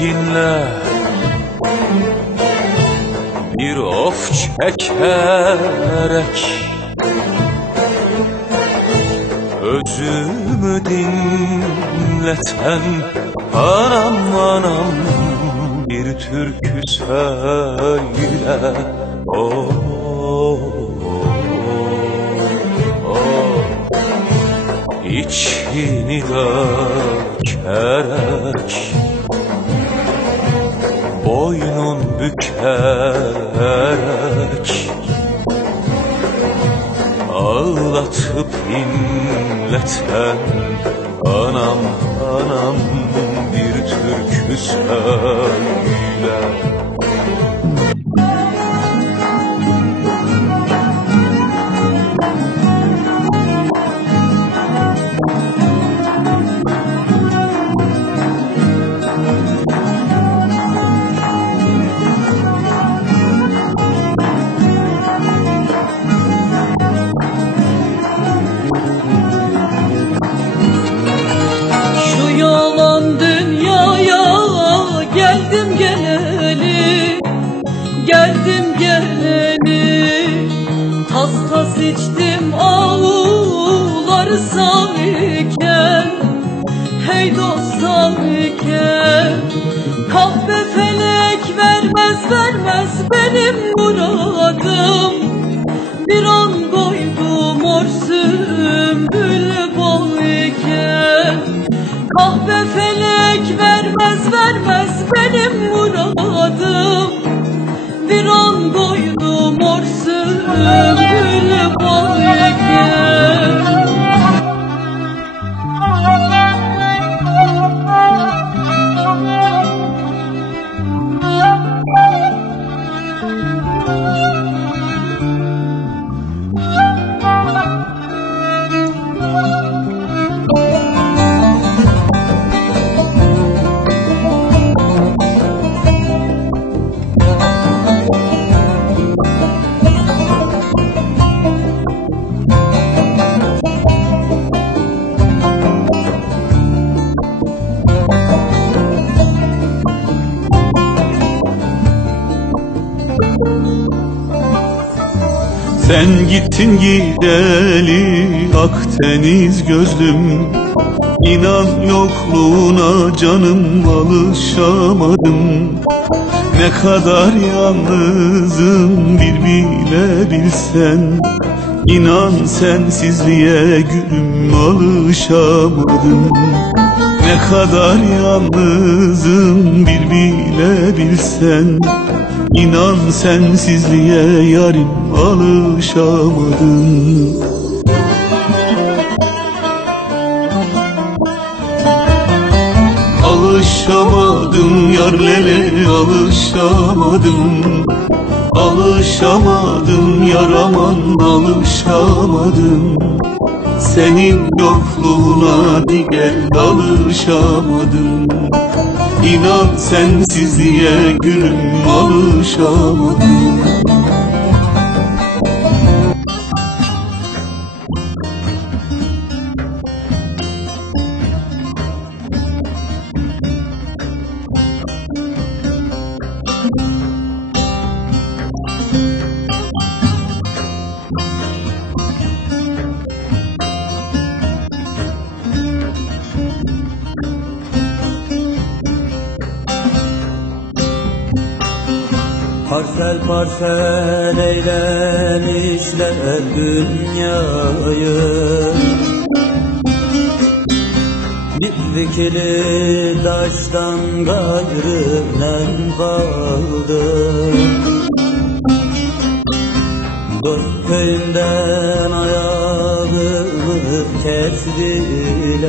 Yüreğinle Bir of çekerek Özümü dinleten Anam anam bir türkü söyle oh, oh, oh. İçini dökerek bükerek Ağlatıp inleten Anam anam bir türkü söyle muradım Bir an koydum mor Sen gittin gideli Akdeniz gözlüm. İnan yokluğuna canım alışamadım. Ne kadar yalnızım bir bile bilsen. İnan sensizliğe gülüm alışamadım. Ne kadar yalnızım bir bile bilsen İnan sensizliğe yarim alışamadım. Alışamadım yar lele alışamadım. Alışamadım yar aman alışamadım. Senin yokluğuna digel alışamadım İnan sensizliğe gülüm alışamadım Parsel parsel eylemişler dünyayı. Bir dikili taştan gayrı nem kaldı Dört köyünden kestiler